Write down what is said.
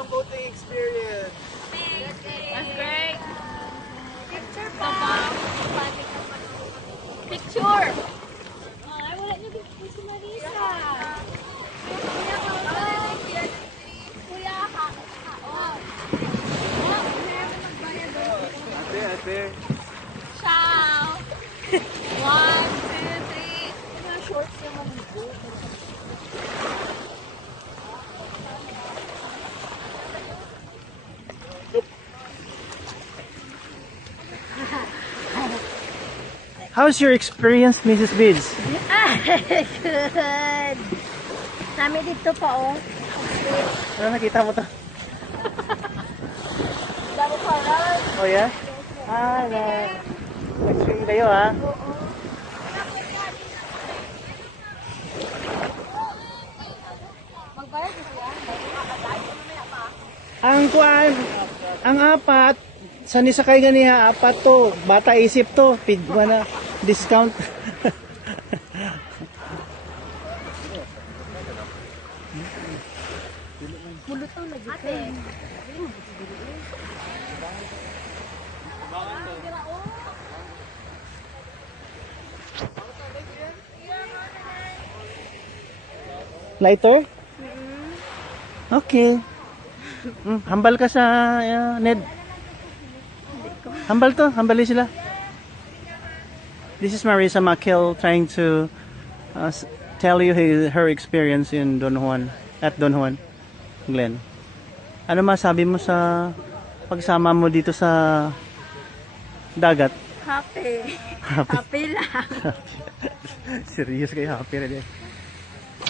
ang boating experience? That's great. Picture pa. Picture. Ay, wala niyo picture si Marisa. Kuya, Ate. ciao. 1, 2, 3. Mga shorts yung maligo. How's your experience, Mrs. Bids? Good. Nami dito pa, oh. Ano nakita mo to? Damo pa rin. Oh yeah? Nag-swing kayo ha? Magbayad ko siya. Ang kuan, ang apat, sa nisakay ganiha, apat to, bata isip to, pigwa na, discount. Mulutong lagi. Ate. Lighter? Okay. Hambal ka sa Ned. Hambali sila. This is Marisa Mackil trying to tell you her experience in Don Juan, at Don Juan, Glenn. Ano masabi mo sa pagsama mo dito sa dagat? Happy. Happy lang. Serious kayo, happy rin eh.